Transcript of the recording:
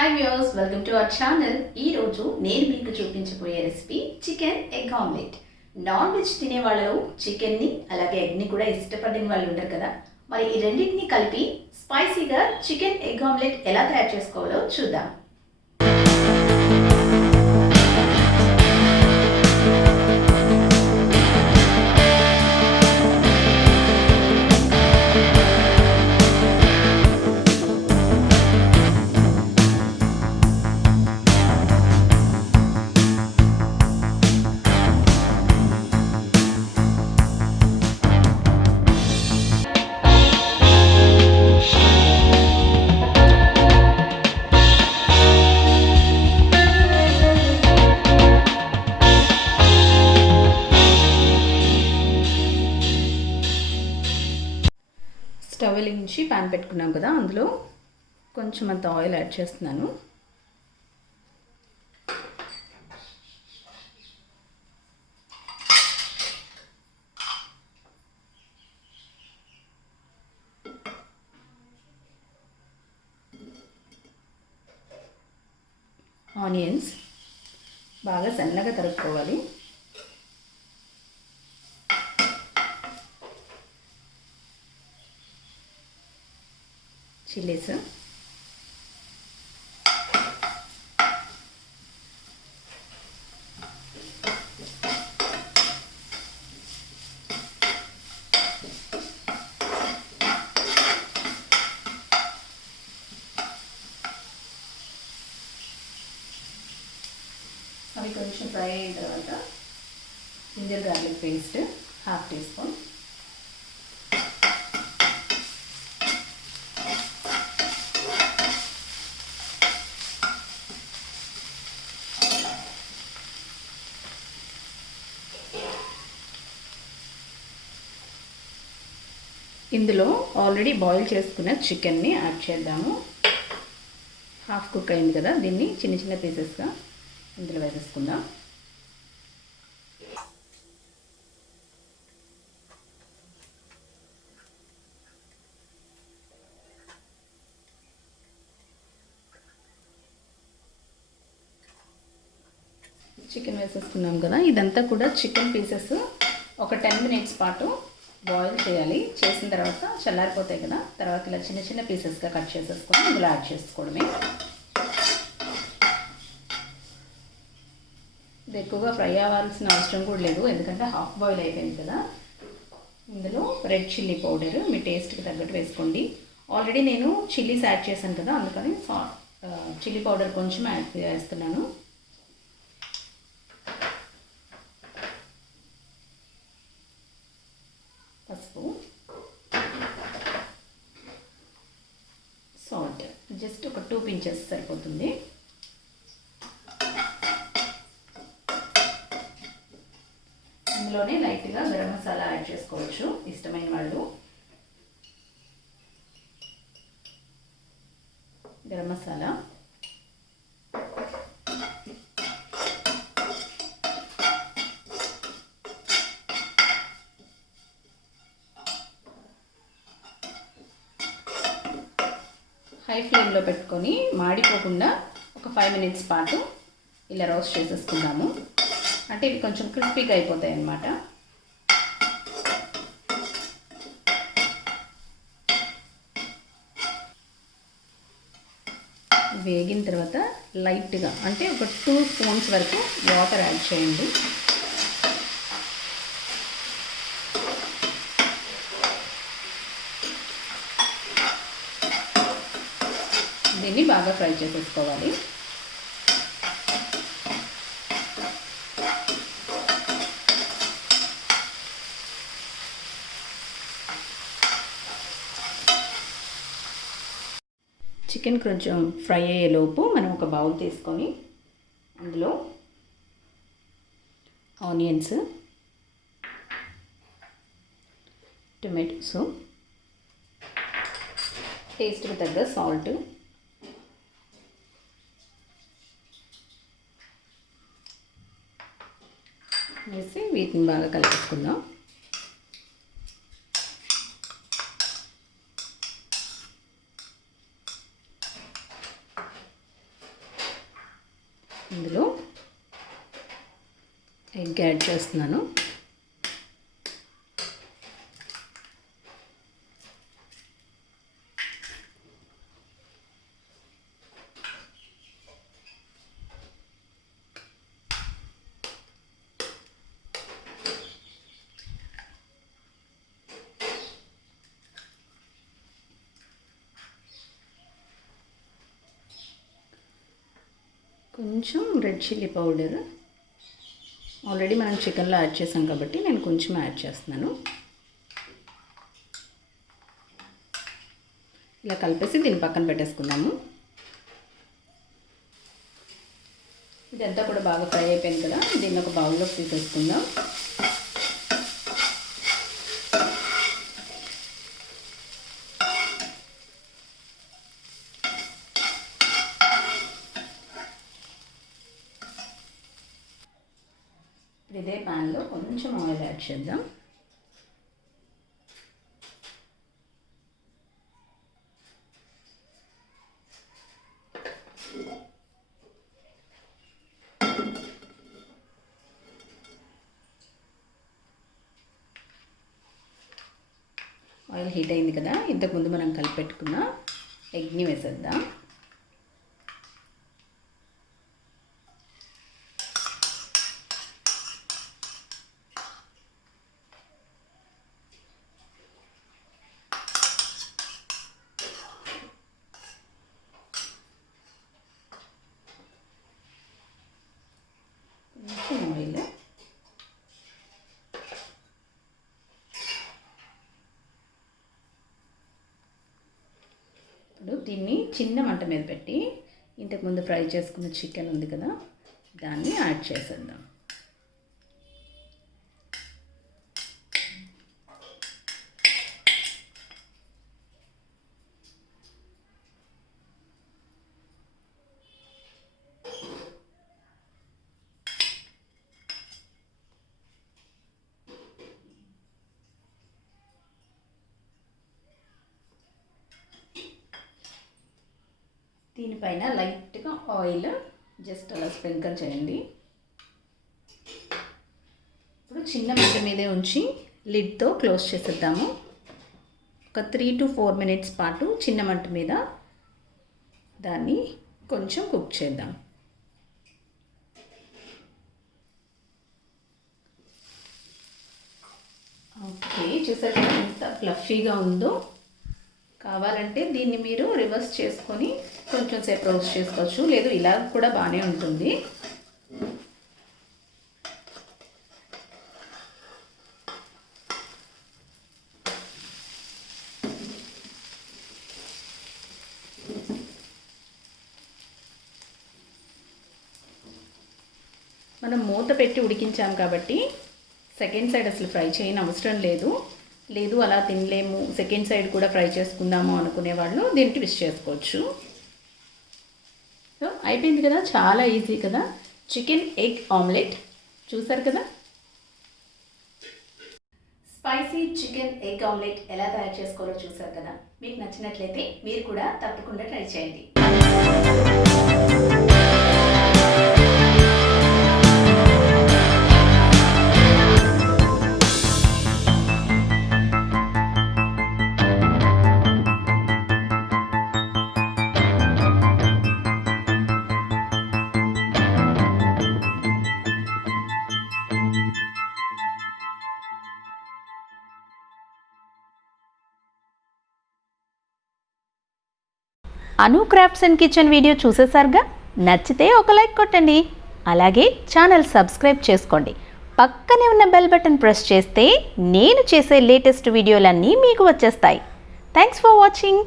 Hi viewers, welcome to our channel. ఈరోజు నేను మీకు చూపించబోయే recipe chicken egg omelette. Non veg తినే వాళ్ళు చికెన్ని అలాగే ఎగ్ని కూడా ఇష్టపడిన వాళ్ళు ఉంటారు కదా. మరి ఈ రెండింటిని కలిపి స్పైసీగా చికెన్ ఎగ్ ఆమ్లెట్ ఎలా తయారు చేసుకోవాలో చూద్దాం. స్టవ్ వెలిగించి ప్యాన్ పెట్టుకున్నాం కదా, అందులో కొంచెం అంత ఆయిల్ యాడ్ చేస్తున్నాను. ఆనియన్స్ బాగా సన్నగా తరుక్కోవాలి. చిల్లీస్, అవి కొంచెం ఫ్రై అయిన తర్వాత ginger garlic paste half teaspoon, ఇందులో ఆల్రెడీ బాయిల్ చేసుకున్న చికెన్ని యాడ్ చేద్దాము. హాఫ్ కుక్ అయింది కదా, దీన్ని చిన్న చిన్న పీసెస్గా ఇందులో వేసేసుకుందాం. చికెన్ వేసేసుకున్నాం కదా, ఇదంతా కూడా చికెన్ పీసెస్ ఒక 10 మినిట్స్ పాటు బాయిల్ చేయాలి. చేసిన తర్వాత చల్లారిపోతాయి కదా, తర్వాత ఇలా చిన్న చిన్న పీసెస్గా కట్ చేసేసుకొని ఇందులో యాడ్ చేసుకోవడమే. ఇది ఎక్కువగా ఫ్రై అవ్వాల్సిన అవసరం కూడా లేదు, ఎందుకంటే హాఫ్ బాయిల్ అయిపోయింది కదా. ఇందులో రెడ్ చిల్లీ పౌడర్ మీ టేస్ట్కి తగ్గట్టు వేసుకోండి. ఆల్రెడీ నేను చిల్లీస్ యాడ్ చేశాను కదా, అందుకని చిల్లీ పౌడర్ కొంచెం యాడ్ చేస్తున్నాను. పసుపు, సాల్ట్ జస్ట్ ఒక 2 pinches సరిపోతుంది. ఇందులోనే లైట్గా గరం మసాలా యాడ్ చేసుకోవచ్చు ఇష్టమైన వాళ్ళు. గరం మసాలా, హై ఫ్లేమ్లో పెట్టుకొని మాడిపోకుండా ఒక 5 minutes పాటు ఇలా రోస్ట్ చేసేసుకుందాము. అంటే ఇవి కొంచెం క్రిస్పీగా అయిపోతాయి అన్నమాట. వేగిన తర్వాత లైట్గా అంటే ఒక 2 spoons వరకు వాటర్ యాడ్ చేయండి. దీన్ని బాగా ఫ్రై చేసేసుకోవాలి. చికెన్ కొంచెం ఫ్రై అయ్యేలోపు మనం ఒక బౌల్ తీసుకొని అందులో ఆనియన్స్, టొమాటోస్, టేస్ట్కి తగ్గ సాల్ట్, వేసి వీటిని బాగా కలిపేసుకుందాం. ఇందులో ఎగ్ యాడ్ చేస్తున్నాను. కొంచెం రెడ్ చిల్లీ పౌడర్ ఆల్రెడీ మనం చికెన్లో యాడ్ చేసాం కాబట్టి నేను కొంచెం యాడ్ చేస్తున్నాను. ఇలా కలిపేసి దీన్ని పక్కన పెట్టేసుకుందాము. ఇదంతా కూడా బాగా ఫ్రై అయిపోయింది కదా, దీన్ని ఒక బౌల్లోకి తీసేసుకుందాం. ఇదే ప్యాన్లో కొంచెం ఆయిల్ యాడ్ చేద్దాం. ఆయిల్ హీట్ అయింది కదా, ఇంతకుముందు మనం కలిపెట్టుకున్న ఎగ్ని వేసేద్దాం. ఆయిల్ ఇప్పుడు దీన్ని చిన్న మంట మీద పెట్టి ఇంతకుముందు ఫ్రై చేసుకున్న చికెన్ ఉంది కదా, దాన్ని యాడ్ చేసేద్దాం. దీనిపైన లైట్గా ఆయిల్ జస్ట్ అలా స్ప్రింకిల్ చేయండి. ఇప్పుడు చిన్న మంట మీదే ఉంచి లిడ్తో క్లోజ్ చేసేద్దాము. ఒక 3 to 4 minutes పాటు చిన్న మంట మీద దాన్ని కొంచెం కుక్ చేద్దాం. ఓకే, చూసారు కదా ఎంత ఫ్లఫీగా ఉందో. కావాలంటే దీన్ని మీరు రివర్స్ చేసుకొని కొంచెం సేపు రోస్ట్ చేసుకోవచ్చు, లేదు ఇలా కూడా బాగానే ఉంటుంది. మనం మూత పెట్టి ఉడికించాం కాబట్టి సెకండ్ సైడ్ అసలు ఫ్రై చేయని అవసరం లేదు. లేదు అలా తినలేము, సెకండ్ సైడ్ కూడా ఫ్రై చేసుకుందాము అనుకునే వాళ్ళు దీన్ని ట్విస్ట్ చేసుకోవచ్చు. సో అయిపోయింది కదా, చాలా ఈజీ కదా, చికెన్ ఎగ్ ఆమ్లెట్. చూసారు కదా, స్పైసీ చికెన్ ఎగ్ ఆమ్లెట్ ఎలా తయారు చేసుకోవాలో చూసారు కదా. మీకు నచ్చినట్లయితే మీరు కూడా తప్పకుండా ట్రై చేయండి. AnuCrafts&kitchen వీడియో చూసేసారుగా, నచ్చితే ఒక లైక్ కొట్టండి. అలాగే ఛానల్ సబ్స్క్రైబ్ చేసుకోండి. పక్కనే ఉన్న బెల్ బటన్ ప్రెస్ చేస్తే నేను చేసే లేటెస్ట్ వీడియోలన్నీ మీకు వచ్చేస్తాయి. Thanks for watching.